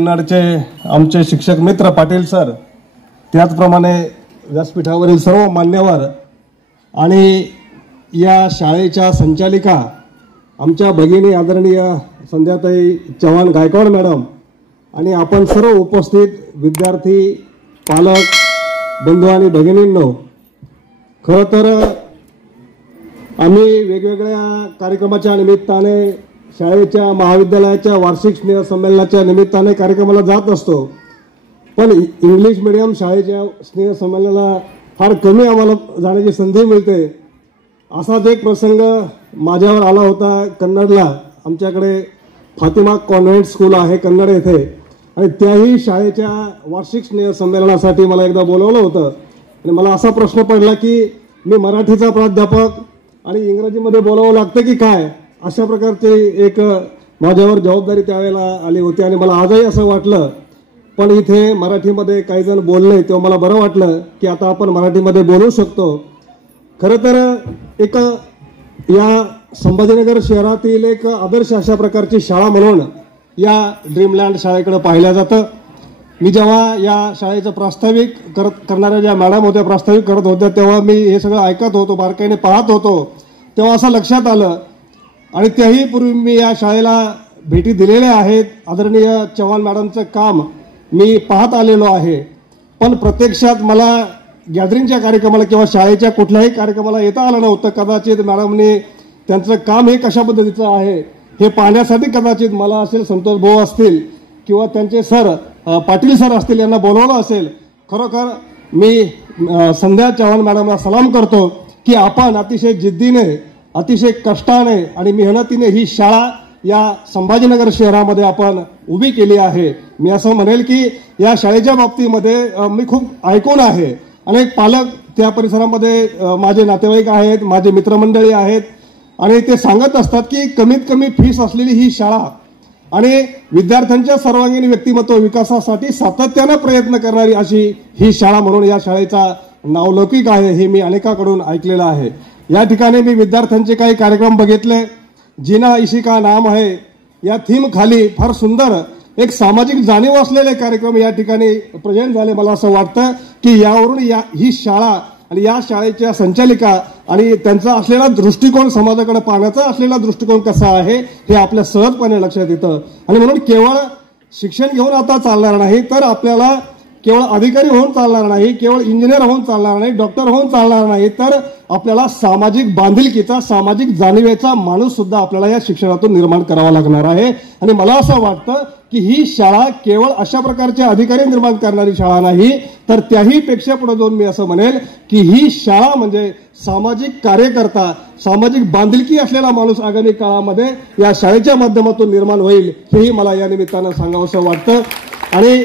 कन्नडचे आमचे शिक्षक मित्र पाटील सर, त्याचप्रमाणे व्यासपीठावरील सर्व मान्यवर आणि या शाळेच्या संचालिका आमच्या भगिनी आदरणीय संध्याताई चव्हाण गायकवाड मॅडम आणि आपण सर्व उपस्थित विद्यार्थी, पालक, बंधू आणि भगिनींनो, खरं तर आम्ही वेगवेगळ्या कार्यक्रमाच्या निमित्ताने शाळेच्या महाविद्यालयाच्या वार्षिक स्नेह संमेलनाच्या निमित्ताने कार्यक्रमाला जात असतो, पण इंग्लिश मीडियम शाळेच्या स्नेह संमेलनाला फार कमी आम्हाला जाण्याची संधी मिळते। असाच एक प्रसंग माझ्यावर आला होता कन्नडला। आमच्याकडे फातिमा कॉन्व्हेंट स्कूल आहे कन्नड येथे आणि त्याही शाळेच्या वार्षिक स्नेह संमेलनासाठी मला एकदा बोलवलं होतं आणि मला असा प्रश्न पडला की मी मराठीचा प्राध्यापक आणि इंग्रजीमध्ये बोलावं लागतं की काय, अशा प्रकारची एक माझ्यावर जबाबदारी त्यावेळेला आली होती आणि मला आजही असं वाटलं। पण इथे मराठीमध्ये काही जण बोलले तेव्हा मला बरं वाटलं की आता आपण मराठीमध्ये बोलू शकतो। खरं तर एक या संभाजीनगर शहरातील एक आदर्श अशा प्रकारची शाळा म्हणून या ड्रीमलँड शाळेकडे पाहिलं जातं। मी जेव्हा या शाळेचं प्रास्ताविक करणाऱ्या ज्या मॅडम होत्या, प्रास्ताविक करत होत्या, तेव्हा मी हे सगळं ऐकत होतो, बारकाईने पाहत होतो, तेव्हा असं लक्षात आलं आणि त्याही पूर्वी मी या शाळेला भेटी दिलेल्या आहेत। आदरणीय चव्हाण मॅडमचं काम मी पाहत आलेलो आहे, पण प्रत्यक्षात मला गॅदरिंगच्या कार्यक्रमाला किंवा शाळेच्या कुठल्याही कार्यक्रमाला येता आलं नव्हतं। कदाचित मॅडमने त्यांचं काम हे कशा पद्धतीचं आहे हे पाहण्यासाठी कदाचित मला असेल, संतोष भाऊ असतील किंवा त्यांचे सर पाटील सर असतील, यांना बोलवलं असेल। खरोखर मी संध्या चव्हाण मॅडमला सलाम करतो की आपण अतिशय जिद्दीने, अतिशय कष्टाने आणि मेहनतीने ही शाळा या संभाजीनगर शहरामध्ये आपण उभी केली आहे। मी असं म्हणेल की या शाळेच्या बाबतीमध्ये मी खूप ऐकून आहे। अनेक पालक त्या परिसरामध्ये माझे नातेवाईक आहेत, माझे मित्रमंडळी आहेत आणि ते सांगत असतात की कमीत कमी फीस असलेली ही शाळा आणि विद्यार्थ्यांच्या सर्वांगीण व्यक्तिमत्व विकासासाठी सातत्यानं प्रयत्न करणारी अशी ही शाळा म्हणून या शाळेचा नावलौकिक आहे, हे मी अनेकांकडून ऐकलेलं आहे। या ठिकाणी मी विद्यार्थ्यांचे काही कार्यक्रम बघितले। जीना इसी का नाम है या थीम खाली फार सुंदर एक सामाजिक जाणीव असलेले कार्यक्रम या ठिकाणी प्रेझेंट झाले। मला असं वाटतं की यावरून ही शाळा आणि या शाळेच्या संचालिका आणि त्यांचा असलेला दृष्टिकोन, समाजाकडे पाहण्याचा असलेला दृष्टिकोन कसा आहे हे आपल्या सहजपणे लक्षात येतं। आणि म्हणून केवळ शिक्षण घेऊन आता चालणार नाही, तर आपल्याला केवळ अधिकारी होऊन चालणार नाही, केवळ इंजिनियर होऊन चालणार नाही, डॉक्टर होऊन चालणार नाही, तर आपल्याला सामाजिक बांधिलकीचा, सामाजिक जाणीवेचा माणूस सुद्धा आपल्याला या शिक्षणातून निर्माण करावा लागणार आहे। आणि मला असं वाटतं की ही शाळा केवळ अशा प्रकारचे अधिकारी निर्माण करणारी शाळा नाही, तर त्याही पेक्षा पुढे जाऊन मी असं म्हणेल की ही शाळा म्हणजे सामाजिक कार्यकर्ता, सामाजिक बांधिलकी असलेला माणूस आगामी काळामध्ये या शाळेच्या माध्यमातून निर्माण होईल, हेही मला या निमित्तानं सांगावंसं वाटतं। आणि